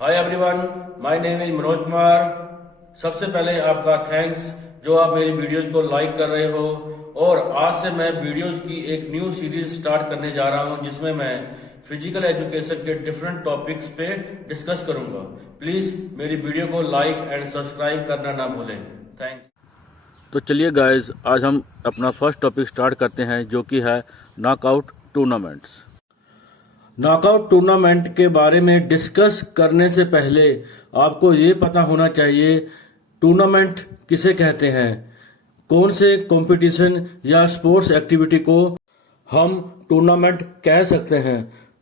Hi everyone, my name is Manoj Kumar. सबसे पहले आपका थैंक्स जो आप मेरी वीडियोस को लाइक कर रहे हो। और आज से मैं वीडियोस की एक न्यू सीरीज स्टार्ट करने जा रहा हूं जिसमें मैं फिजिकल एजुकेशन के डिफरेंट टॉपिक्स पे डिस्कस करूंगा। प्लीज मेरी वीडियो को लाइक एंड सब्सक्राइब करना ना भूलें। थैंक्स। तो चलिए गाइस, आज हम अपना फर्स्ट टॉपिक स्टार्ट करते हैं जो कि है नॉकआउट टूर्नामेंट्स। नॉकआउट टूर्नामेंट के बारे में डिस्कस करने से पहले आपको ये पता होना चाहिए टूर्नामेंट किसे कहते हैं, कौन से कंपटीशन या स्पोर्ट्स एक्टिविटी को हम टूर्नामेंट कह सकते हैं।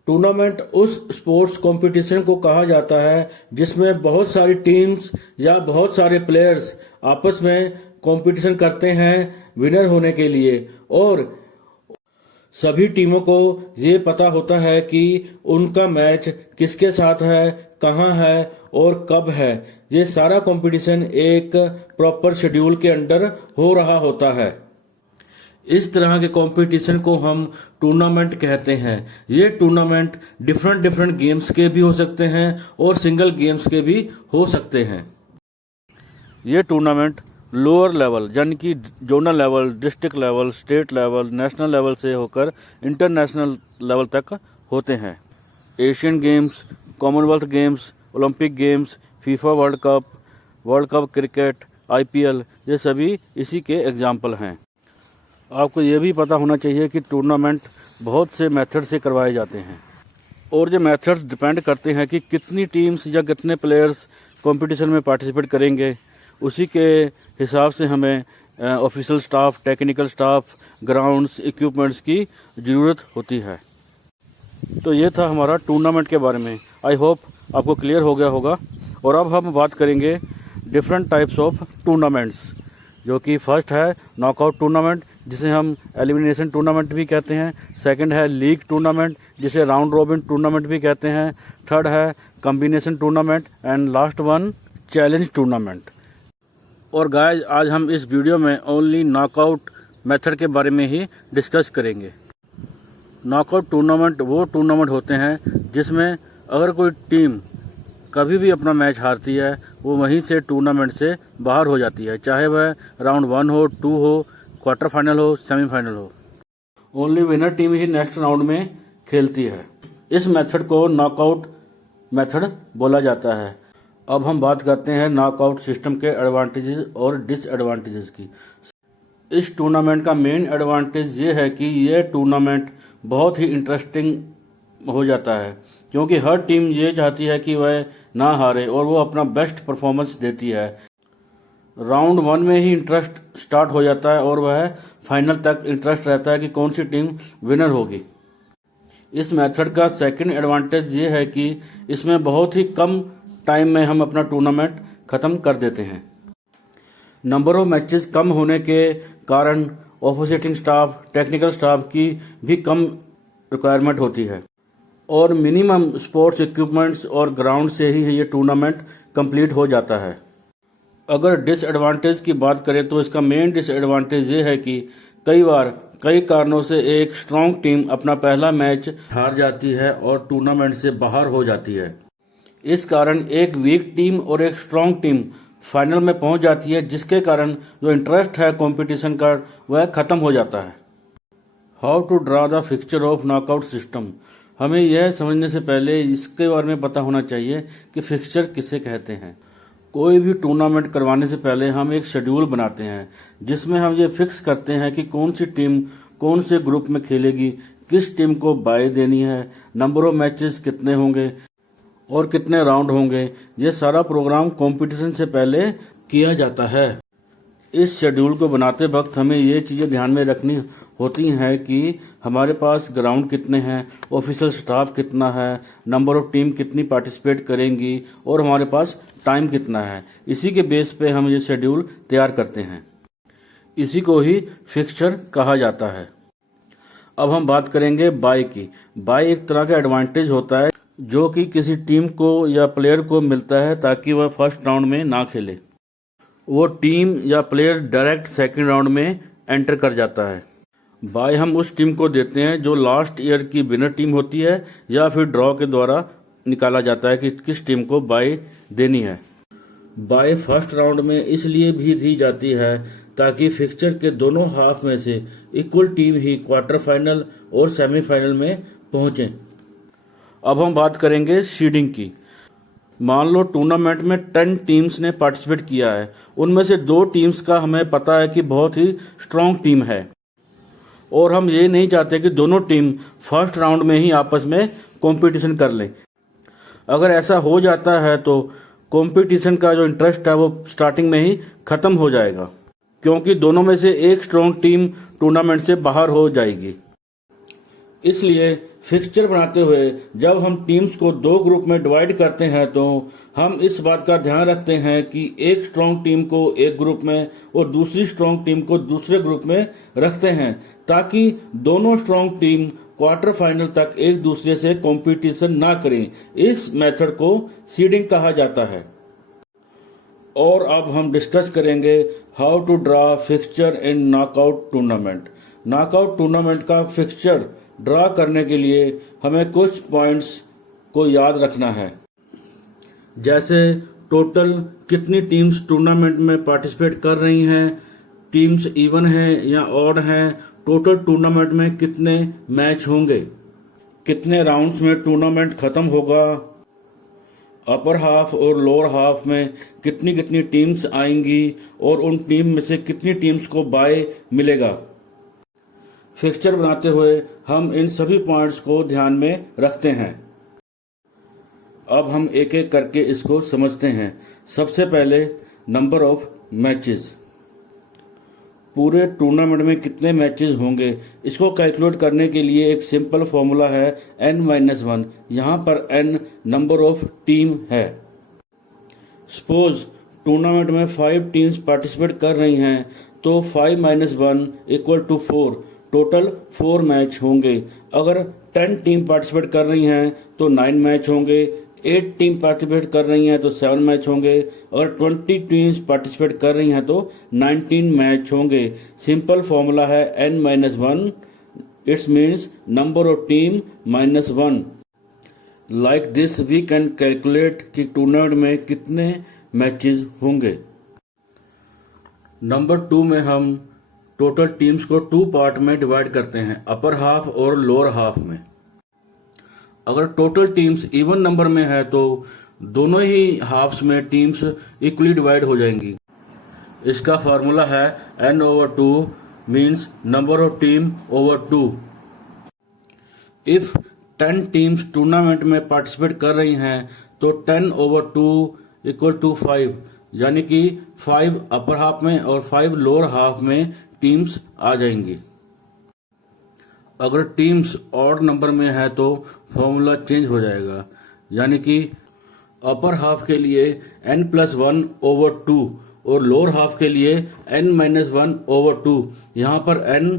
टूर्नामेंट उस स्पोर्ट्स कंपटीशन को कहा जाता है जिसमें बहुत सारी टीम्स या बहुत सारे प्लेयर्स आपस में कंपटीशन करते हैं विनर होने के लिए, और सभी टीमों को ये पता होता है कि उनका मैच किसके साथ है, कहाँ है और कब है। ये सारा कंपटीशन एक प्रॉपर शेड्यूल के अंडर हो रहा होता है। इस तरह के कंपटीशन को हम टूर्नामेंट कहते हैं। ये टूर्नामेंट डिफरेंट गेम्स के भी हो सकते हैं और सिंगल गेम्स के भी हो सकते हैं। ये टूर्नामेंट लोअर लेवल यानी कि zonal level, district level, state level, national level से होकर इंटरनेशनल लेवल तक होते हैं। Asian games, Commonwealth games, Olympic games, FIFA world cup cricket, IPL, ये सभी इसी के एग्जाम्पल हैं। आपको ये भी पता होना चाहिए कि टूर्नामेंट बहुत से मेथड से करवाए जाते हैं और ये मेथड्स डिपेंड करते हैं कि कितनी टीम्स या कितने प्लेयर्स कंपटीशन में पार्टिसिपेट करेंगे। उसी के हिसाब से हमें official staff, technical staff, grounds, equipments की ज़रूरत होती है। तो ये था हमारा टूर्नामेंट के बारे में। आई होप आपको क्लियर हो गया होगा। और अब हम बात करेंगे डिफरेंट टाइप्स ऑफ टूर्नामेंट्स, जो कि फर्स्ट है नॉकआउट टूर्नामेंट जिसे हम एलिमिनेशन टूर्नामेंट भी कहते हैं। सेकंड है लीग टूर्नामेंट जिसे राउंड रॉबिन टूर्नामेंट भी कहते हैं। थर्ड है combination tournament and last one challenge tournament. और गाइस, आज हम इस वीडियो में ओनली नॉकआउट मेथड के बारे में ही डिस्कस करेंगे। नॉकआउट टूर्नामेंट वो टूर्नामेंट होते हैं जिसमें अगर कोई टीम कभी भी अपना मैच हारती है वो वहीं से टूर्नामेंट से बाहर हो जाती है, चाहे वह राउंड 1 हो, 2 हो, क्वार्टर फाइनल हो, सेमीफाइनल हो। ओनली विनर टीम ही नेक्स्ट राउंड में खेलती है। इस मेथड को नॉकआउट मेथड बोला जाता है। अब हम बात करते हैं नॉकआउट सिस्टम के एडवांटेजेस और डिसएडवांटेजेस की। इस टूर्नामेंट का मेन एडवांटेज ये है कि यह टूर्नामेंट बहुत ही इंटरेस्टिंग हो जाता है क्योंकि हर टीम ये चाहती है कि वह ना हारे और वो अपना बेस्ट परफॉर्मेंस देती है। राउंड 1 में ही इंटरेस्ट स्टार्ट हो जाता है और वह फाइनल तक इंटरेस्ट रहता है कि कौन सी टीम विनर होगी। इस मेथड का सेकंड एडवांटेज ये है कि इसमें बहुत ही कम टाइम में हम अपना टूर्नामेंट ख़त्म कर देते हैं। नंबर ऑफ मैचेस कम होने के कारण ऑपोजिटिंग स्टाफ, टेक्निकल स्टाफ की भी कम रिक्वायरमेंट होती है और मिनिमम स्पोर्ट्स इक्विपमेंट्स और ग्राउंड से ही ये टूर्नामेंट कंप्लीट हो जाता है। अगर डिसएडवांटेज की बात करें तो इसका मेन डिसएडवांटेज ये है कि कई बार कई कारणों से एक स्ट्रांग टीम अपना पहला मैच हार जाती है और टूर्नामेंट से बाहर हो जाती है। इस कारण एक वीक टीम और एक स्ट्रांग टीम फाइनल में पहुंच जाती है, जिसके कारण जो इंटरेस्ट है कंपटीशन का वह खत्म हो जाता है। How to draw the fixture of knockout system. हमें यह समझने से पहले इसके बारे में पता होना चाहिए कि फिक्सचर किसे कहते हैं। कोई भी टूर्नामेंट करवाने से पहले हम एक शेड्यूल बनाते हैं जिसमें हम ये फिक्स करते हैं कि कौन सी टीम कौन से ग्रुप में खेलेगी, किस टीम को बाय देनी है, नंबर ऑफ मैचेस कितने होंगे और कितने राउंड होंगे। ये सारा प्रोग्राम कंपटीशन से पहले किया जाता है। इस शेड्यूल को बनाते वक्त हमें ये चीज़ें ध्यान में रखनी होती हैं कि हमारे पास ग्राउंड कितने हैं, ऑफिशियल स्टाफ कितना है, नंबर ऑफ टीम कितनी पार्टिसिपेट करेंगी और हमारे पास टाइम कितना है। इसी के बेस पे हम ये शेड्यूल तैयार करते हैं। इसी को ही फिक्सचर कहा जाता है। अब हम बात करेंगे बाय की। बाय एक तरह का एडवांटेज होता है जो कि किसी टीम को या प्लेयर को मिलता है ताकि वह फर्स्ट राउंड में ना खेले। वो टीम या प्लेयर डायरेक्ट सेकंड राउंड में एंटर कर जाता है। बाय हम उस टीम को देते हैं जो लास्ट ईयर की विनर टीम होती है या फिर ड्रॉ के द्वारा निकाला जाता है कि किस टीम को बाय देनी है। बाय फर्स्ट राउंड में इसलिए भी दी जाती है ताकि फिक्सचर के दोनों हाफ में से इक्वल टीम ही क्वार्टर फाइनल और सेमीफाइनल में पहुंचे। अब हम बात करेंगे सीडिंग की। मान लो टूर्नामेंट में 10 टीम्स ने पार्टिसिपेट किया है, उनमें से 2 टीम्स का हमें पता है कि बहुत ही स्ट्रांग टीम है और हम ये नहीं चाहते कि दोनों टीम फर्स्ट राउंड में ही आपस में कंपटीशन कर लें। अगर ऐसा हो जाता है तो कंपटीशन का जो इंटरेस्ट है वो स्टार्टिंग में ही खत्म हो जाएगा, क्योंकि दोनों में से एक स्ट्रांग टीम टूर्नामेंट से बाहर हो जाएगी। इसलिए फिक्सचर बनाते हुए जब हम टीम्स को 2 ग्रुप में डिवाइड करते हैं तो हम इस बात का ध्यान रखते हैं कि एक स्ट्रांग टीम को एक ग्रुप में और दूसरी स्ट्रांग टीम को दूसरे ग्रुप में रखते हैं, ताकि दोनों स्ट्रांग टीम क्वार्टर फाइनल तक एक दूसरे से कंपटीशन ना करें। इस मेथड को सीडिंग कहा जाता है। और अब हम डिस्कस करेंगे how to draw fixture in knockout tournament. Knockout tournament का फिक्सचर ड्रा करने के लिए हमें कुछ पॉइंट्स को याद रखना है, जैसे टोटल कितनी टीम्स टूर्नामेंट में पार्टिसिपेट कर रही हैं, टीम्स इवन हैं या ऑड हैं, टोटल टूर्नामेंट में कितने मैच होंगे, कितने राउंड्स में टूर्नामेंट खत्म होगा, अपर हाफ और लोअर हाफ में कितनी कितनी टीम्स आएंगी और उन टीम में से कितनी टीम्स को बाय मिलेगा। फिक्सचर बनाते हुए हम इन सभी पॉइंट्स को ध्यान में रखते हैं। अब हम एक एक करके इसको समझते हैं। सबसे पहले नंबर ऑफ मैचेस। पूरे टूर्नामेंट में कितने मैचेस होंगे, इसको कैलकुलेट करने के लिए एक सिंपल फॉर्मूला है n-1। यहाँ पर n नंबर ऑफ टीम है। सपोज टूर्नामेंट में 5 टीम्स पार्टिसिपेट कर रही हैं तो 5-1 इक्वल टू 4, टोटल 4 मैच होंगे। अगर 10 टीम पार्टिसिपेट कर रही हैं तो 9 मैच होंगे, 8 टीम पार्टिसिपेट कर रही हैं तो 7 मैच होंगे, अगर 20 टीम्स पार्टिसिपेट कर रही हैं तो 19 मैच होंगे। सिंपल फॉर्मूला है n-1, it's means number of team -1। Like this we can calculate कि टूर्नामेंट में कितने मैचेस होंगे। नंबर 2 में हम टोटल टीम्स को 2 पार्ट में डिवाइड करते हैं, अपर हाफ और लोअर हाफ में। अगर टोटल टीम्स इवन नंबर में है तो दोनों ही हाफ्स में टीम्स इक्वली डिवाइड हो जाएंगी। इसका फार्मूला है n/2 means number of team over 2। If 10 teams tournament में पार्टिसिपेट कर रही हैं तो 10/2 इक्वल टू 5, यानी कि 5 अपर हाफ में और 5 लोअर हाफ में टीम्स आ जाएंगी। अगर टीम्स ऑड नंबर में है तो फॉर्मूला चेंज हो जाएगा, यानी कि अपर हाफ के लिए n+1/2 और लोअर हाफ के लिए n-1/2। यहाँ पर n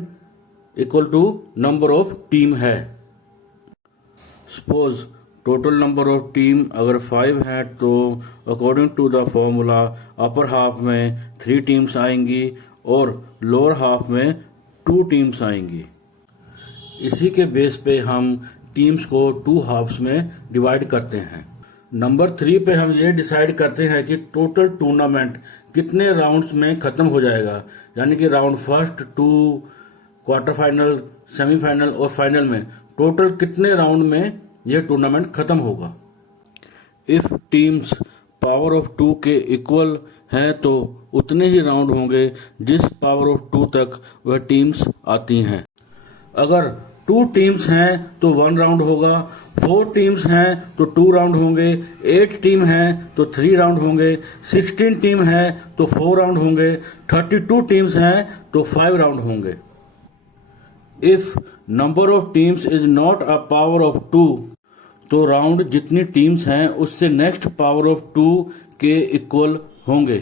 equal to number of team है। Suppose total number of team अगर 5 है तो according to the formula upper half में 3 टीम्स आएंगी और लोअर हाफ में 2 टीम्स आएंगी। इसी के बेस पे हम टीम्स को 2 हाफ्स में डिवाइड करते हैं। नंबर 3 पे हम ये डिसाइड करते हैं कि टोटल टूर्नामेंट कितने राउंड्स में खत्म हो जाएगा, यानी कि round first, 2, quarter final, semifinal और फाइनल में टोटल कितने राउंड में यह टूर्नामेंट खत्म होगा। इफ टीम्स पावर ऑफ 2 के इक्वल हैं तो उतने ही राउंड होंगे जिस पावर ऑफ 2 तक वह टीम्स आती हैं। अगर 2 टीम्स हैं तो 1 राउंड होगा, 4 टीम्स हैं तो 2 राउंड होंगे, 8 टीम हैं तो 3 राउंड होंगे, 16 टीम हैं तो 4 राउंड होंगे, 32 टीम्स हैं तो 5 राउंड होंगे। If number of teams is not a power of 2 तो राउंड जितनी टीम्स हैं उससे नेक्स्ट पावर ऑफ 2 के इक्वल होंगे।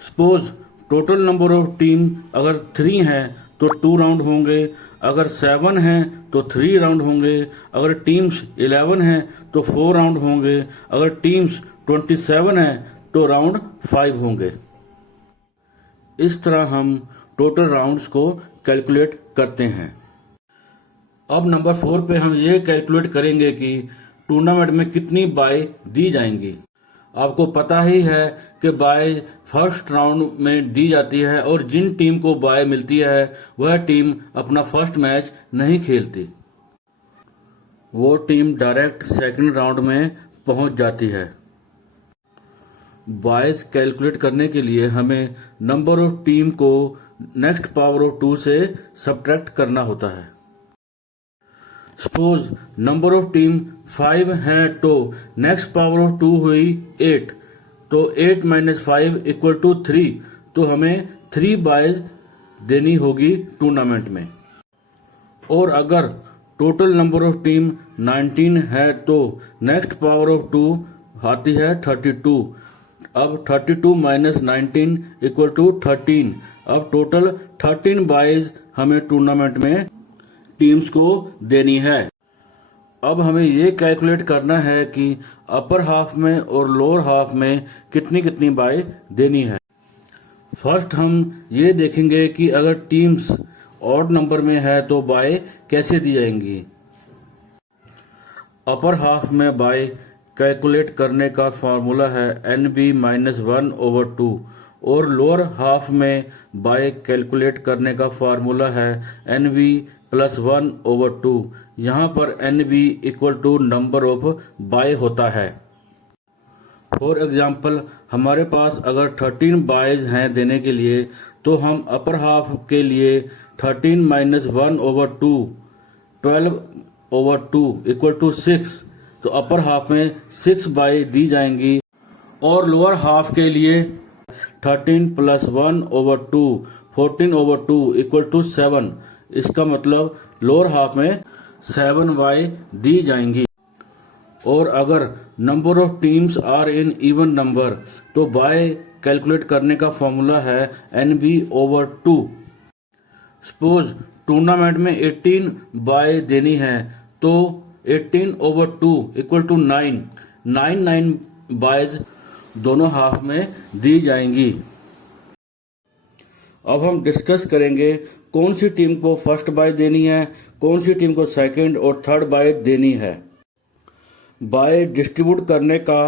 Suppose total number of team अगर 3 है तो 2 राउंड होंगे, अगर 7 हैं तो 3 राउंड होंगे, अगर टीम्स 11 हैं तो 4 राउंड होंगे, अगर टीम्स 27 हैं तो राउंड 5 होंगे। इस तरह हम टोटल राउंड्स को कैलकुलेट करते हैं। अब नंबर 4 पे हम ये कैलकुलेट करेंगे कि टूर्नामेंट में कितनी बाय दी जाएंगी। आपको पता ही है कि बाय फर्स्ट राउंड में दी जाती है और जिन टीम को बाय मिलती है वह टीम अपना फर्स्ट मैच नहीं खेलती, वो टीम डायरेक्ट सेकंड राउंड में पहुंच जाती है। बायस कैलकुलेट करने के लिए हमें नंबर ऑफ टीम को नेक्स्ट पावर ऑफ 2 से सब्ट्रैक्ट करना होता है। सपोज नंबर ऑफ टीम 5 है तो नेक्स्ट पावर ऑफ 2 हुई 8, तो 8 - 5 = 3, तो हमें 3 बायज देनी होगी टूर्नामेंट में। और अगर टोटल नंबर ऑफ टीम 19 है तो नेक्स्ट पावर ऑफ 2 आती है 32। अब 32 - 19 = 13। अब टोटल 13 बायज हमें टूर्नामेंट में टीम्स को देनी है। अब हमें ये कैलकुलेट करना है कि अपर हाफ में और लोअर हाफ में कितनी कितनी बाय देनी है। फर्स्ट हम ये देखेंगे कि अगर टीम्स ऑड नंबर में है तो बाय कैसे दी जाएंगी। अपर हाफ में बाय कैलकुलेट करने का फार्मूला है NB - 1/2 और लोअर हाफ में बाय कैलकुलेट करने का फार्मूला है NB + 1/2। यहाँ पर NB = नंबर ऑफ बाय होता है। फॉर एग्जाम्पल हमारे पास अगर 13 बायज हैं देने के लिए, तो हम अपर हाफ के लिए 13 - 1/2 12/2 = 6, तो अपर हाफ में 6 बाय दी जाएंगी। और लोअर हाफ के लिए 13 + 1/2 14/2 = 7, इसका मतलब लोअर हाफ में 7 बाय दी जाएंगी। और अगर number of teams are in even number, तो बाय कैलकुलेट करने का फॉर्मूला है NB/2। सपोज टूर्नामेंट में 18 बाय देनी है तो 18/2 = 9। 9 बायज दोनों हाफ में दी जाएंगी। अब हम डिस्कस करेंगे कौन सी टीम को फर्स्ट बाय देनी है, कौन सी टीम को सेकंड और थर्ड बाय देनी है। बाय डिस्ट्रीब्यूट करने का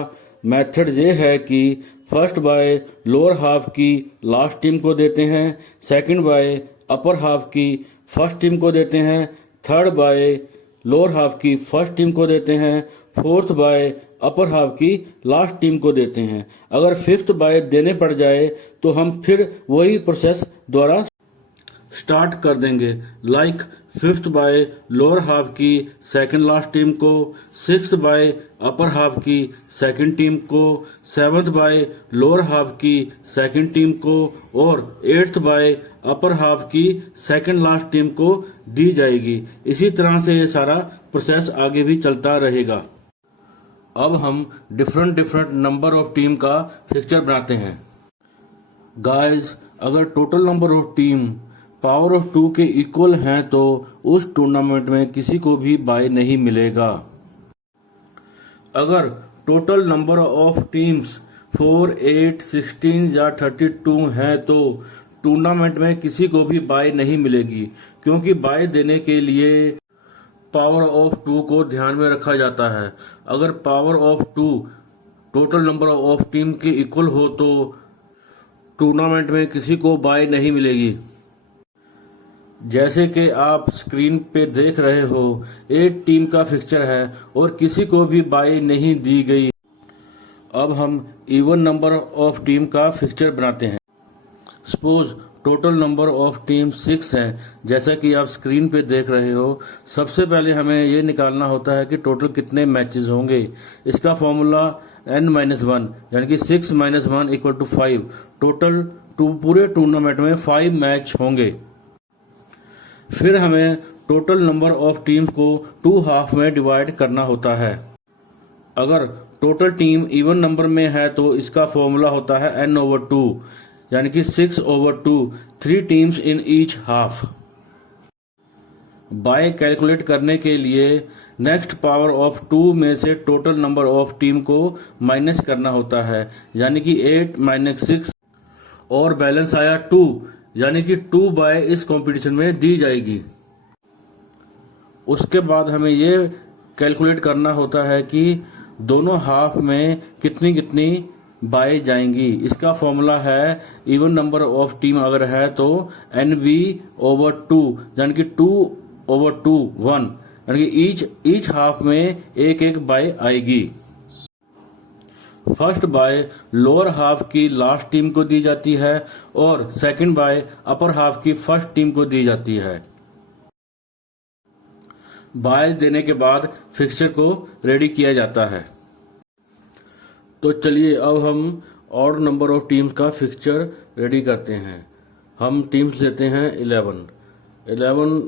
मेथड ये है कि फर्स्ट बाय लोअर हाफ की लास्ट टीम को देते हैं, सेकंड बाय अपर हाफ की फर्स्ट टीम को देते हैं, थर्ड बाय लोअर हाफ की फर्स्ट टीम को देते हैं, फोर्थ बाय अपर हाफ की लास्ट टीम को देते हैं। अगर फिफ्थ बाय देने पड़ जाए तो हम फिर वही प्रोसेस द्वारा स्टार्ट कर देंगे। Like fifth by lower half की सेकंड लास्ट टीम को, सिक्स्थ बाय अपर हाफ की सेकंड टीम को, सेवंथ बाय लोअर हाफ की सेकंड टीम को और एट्थ बाय अपर हाफ की सेकंड लास्ट टीम को दी जाएगी। इसी तरह से ये सारा प्रोसेस आगे भी चलता रहेगा। अब हम डिफरेंट नंबर ऑफ टीम का फिक्चर बनाते हैं। गाइस, अगर total number of team power of 2 के इक्वल हैं तो उस टूर्नामेंट में किसी को भी बाय नहीं मिलेगा। अगर टोटल नंबर ऑफ टीम्स 4, 8, 16 या 32 हैं तो टूर्नामेंट में किसी को भी बाय नहीं मिलेगी, क्योंकि बाय देने के लिए पावर ऑफ 2 को ध्यान में रखा जाता है। अगर power of 2 total number of team के इक्वल हो तो टूर्नामेंट में किसी को बाय नहीं मिलेगी। जैसे कि आप स्क्रीन पे देख रहे हो, 8 टीम का फिक्चर है और किसी को भी बाय नहीं दी गई। अब हम इवन नंबर ऑफ टीम का फिक्चर बनाते हैं। Suppose total number of team 6 है, जैसा कि आप स्क्रीन पे देख रहे हो। सबसे पहले हमें ये निकालना होता है कि टोटल कितने मैचेस होंगे। इसका फॉर्मूला n-1 यानी कि 6 - 1 = 5। टोटल पूरे टूर्नामेंट में 5 मैच होंगे। फिर हमें टोटल नंबर ऑफ टीम्स को 2 हाफ में डिवाइड करना होता है। अगर टोटल टीम इवन नंबर में है तो इसका फॉर्मूला होता है n/2 यानी कि 6/2, 3 teams in each half. Bye calculate करने के लिए नेक्स्ट पावर ऑफ 2 में से टोटल नंबर ऑफ टीम को माइनस करना होता है, यानी कि 8 - 6 और बैलेंस आया 2, यानी कि 2 बाय इस कंपटीशन में दी जाएगी। उसके बाद हमें ये कैलकुलेट करना होता है कि दोनों हाफ में कितनी कितनी बाय जाएंगी। इसका फॉर्मूला है इवन नंबर ऑफ टीम अगर है तो NB/2 यानी कि 2/2 1 यानी कि ईच हाफ में एक एक बाय आएगी। फर्स्ट बाय लोअर हाफ की लास्ट टीम को दी जाती है और सेकंड बाय अपर हाफ की फर्स्ट टीम को दी जाती है। बाय देने के बाद फिक्सचर को रेडी किया जाता है। तो चलिए अब हम ऑड नंबर ऑफ टीम्स का फिक्सचर रेडी करते हैं। हम टीम्स लेते हैं 11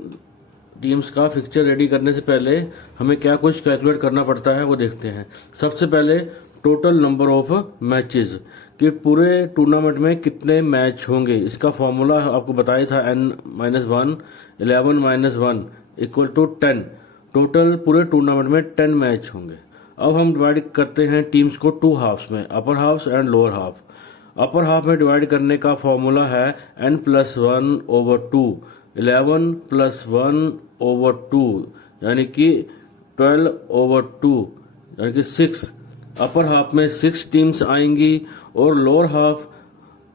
टीम्स का फिक्सचर रेडी करने से पहले हमें क्या कुछ कैलकुलेट करना पड़ता है वो देखते हैं। सबसे पहले टोटल नंबर ऑफ मैचेस कि पूरे टूर्नामेंट में कितने मैच होंगे। इसका फॉर्मूला आपको बताया था n-1 11-1 इक्वल टू 10। टोटल पूरे टूर्नामेंट में 10 मैच होंगे। अब हम डिवाइड करते हैं टीम्स को 2 हाफ्स में, upper halves and lower half. Upper half में डिवाइड करने का फॉर्मूला है n+1/2 11+1/2 यानी कि 12/2 यानी कि 6। अपर हाफ में 6 टीम्स आएंगी और लोअर हाफ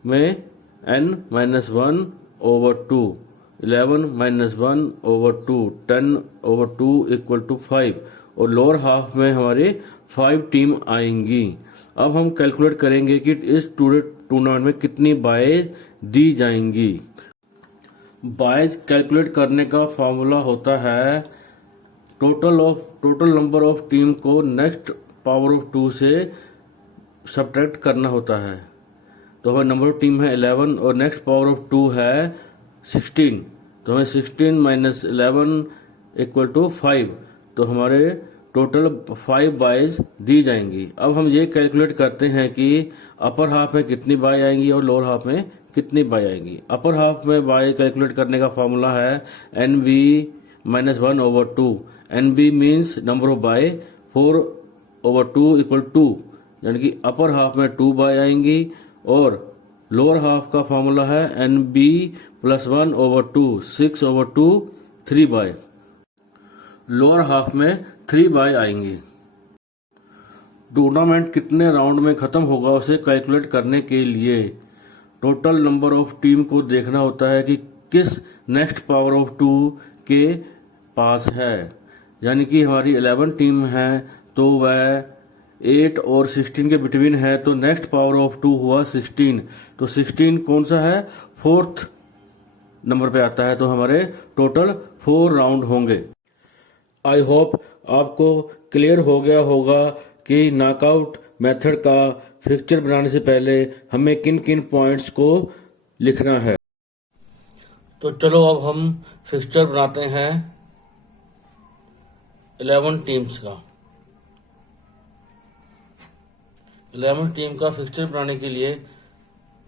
में n-1/2 11-1/2 10/2 इक्वल टू 5 और लोअर हाफ में हमारे 5 टीम आएंगी। अब हम कैलकुलेट करेंगे कि इस टूर्नामेंट में कितनी बाय दी जाएंगी। बायज कैलकुलेट करने का फॉर्मूला होता है टोटल नंबर ऑफ टीम को नेक्स्ट पावर ऑफ 2 से सब्ट्रैक्ट करना होता है। तो हमारा नंबर ऑफ टीम है 11 और नेक्स्ट पावर ऑफ 2 है 16। तो हमें 16 - 11 इक्वल टू 5। तो हमारे टोटल 5 बायज दी जाएंगी। अब हम ये कैलकुलेट करते हैं कि अपर हाफ में कितनी बाय आएंगी और लोअर हाफ में कितनी बाय आएंगी। अपर हाफ में बाय कैलकुलेट करने का फॉर्मूला है NB-1/2। NB means number of bye 4/2 equal 2 यानी कि अपर हाफ में 2 बाय आएंगी और लोअर हाफ का फॉर्मूला है NB+1/2 6/2 3 बाय। लोअर हाफ में 3 बाय आएंगी। टूर्नामेंट कितने राउंड में खत्म होगा उसे कैलकुलेट करने के लिए टोटल नंबर ऑफ टीम को देखना होता है कि किस नेक्स्ट पावर ऑफ 2 के पास है। यानी कि हमारी 11 टीम है तो वह 8 और 16 के बिटवीन है तो नेक्स्ट पावर ऑफ 2 हुआ 16। तो 16 कौन सा है, 4th नंबर पे आता है। तो हमारे टोटल 4 राउंड होंगे। आई होप आपको क्लियर हो गया होगा कि नॉकआउट मेथड का फिक्सचर बनाने से पहले हमें किन किन पॉइंट्स को लिखना है। तो चलो अब हम फिक्सचर बनाते हैं 11 टीम्स का। 11 टीम का फिक्सचर बनाने के लिए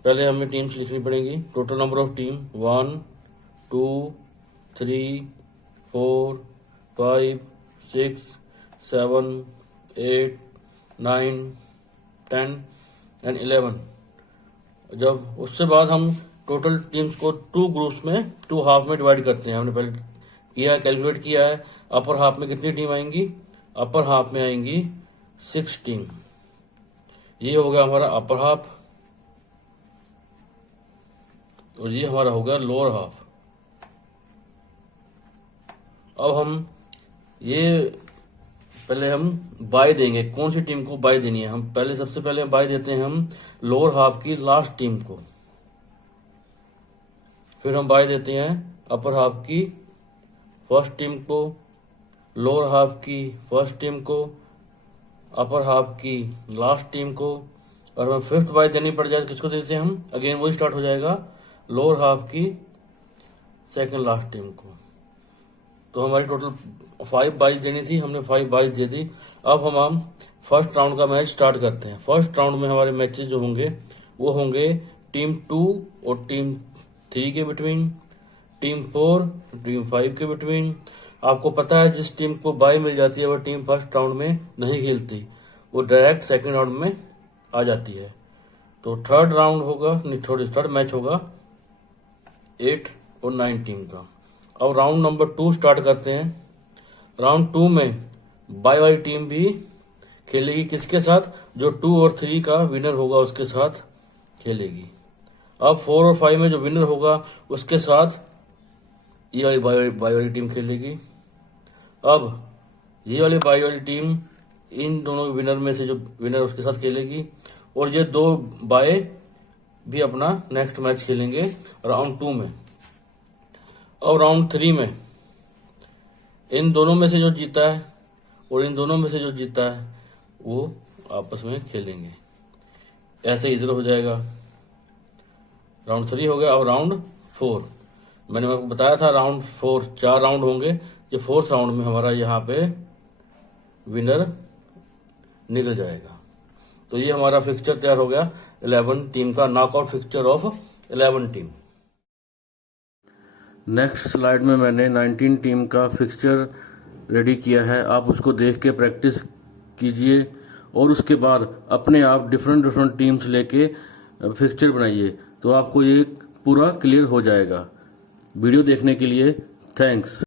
पहले हमें टीम्स लिखनी पड़ेंगी। Total number of team 1 2 3 4 5 6 7 8 9 10 and 11। जब उससे बाद हम टोटल टीम्स को 2 ग्रुप्स में 2 हाफ में डिवाइड करते हैं। हमने पहले किया कैलकुलेट किया है। अपर हाफ में कितनी टीम आएंगी, अपर हाफ में आएंगी 6 टीम। ये हो गया हमारा अपर हाफ और ये हमारा हो गया लोअर हाफ। अब हम ये पहले हम बाय देंगे, कौन सी टीम को बाय देनी है। हम पहले सबसे पहले बाय देते हैं हम लोअर हाफ की लास्ट टीम को, फिर हम बाय देते हैं अपर हाफ की फर्स्ट टीम को, लोअर हाफ की फर्स्ट टीम को, अपर हाफ की लास्ट टीम को, और हमें 5th बाय देनी पड़ जाए। किसको देते हैं हम, अगेन वही स्टार्ट हो जाएगा लोअर हाफ की सेकंड लास्ट टीम को। तो हमारी टोटल 5 बाइज देनी थी, हमने 5 बाइज दे दी। अब हम फर्स्ट राउंड का मैच स्टार्ट करते हैं। फर्स्ट राउंड में हमारे मैचेस जो होंगे वो होंगे टीम 2 और टीम 3 के बिटवीन, टीम 4 टीम 5 के बिटवीन। आपको पता है जिस टीम को बाय मिल जाती है वह टीम फर्स्ट राउंड में नहीं खेलती, वो डायरेक्ट सेकंड राउंड में आ जाती है। तो थर्ड राउंड होगा, थर्ड मैच होगा 8 और 9 टीम का। अब राउंड नंबर 2 स्टार्ट करते हैं। राउंड 2 में बाय वाली टीम भी खेलेगी किसके साथ, जो 2 और 3 का विनर होगा उसके साथ खेलेगी। अब 4 और 5 में जो विनर होगा उसके साथ ये वाली बाय वाली टीम खेलेगी। अब ये वाली बाय वाली टीम इन दोनों विनर में से जो विनर उसके साथ खेलेगी, और ये 2 बाय भी अपना नेक्स्ट मैच खेलेंगे राउंड 2 में। अब राउंड 3 में इन दोनों में से जो जीता है और इन दोनों में से जो जीता है वो आपस में खेलेंगे। ऐसे इधर हो जाएगा। राउंड 3 हो गया। अब राउंड 4, मैंने आपको बताया था राउंड 4 4 राउंड होंगे। ये 4th राउंड में हमारा यहाँ पे विनर निकल जाएगा। तो ये हमारा फिक्सचर तैयार हो गया 11 टीम का, knockout fixture of 11 team. Next slide में मैंने 19 टीम का फिक्सचर रेडी किया है। आप उसको देख के प्रैक्टिस कीजिए और उसके बाद अपने आप डिफरेंट टीम्स लेके फिक्सचर बनाइए, तो आपको ये पूरा क्लियर हो जाएगा। वीडियो देखने के लिए थैंक्स।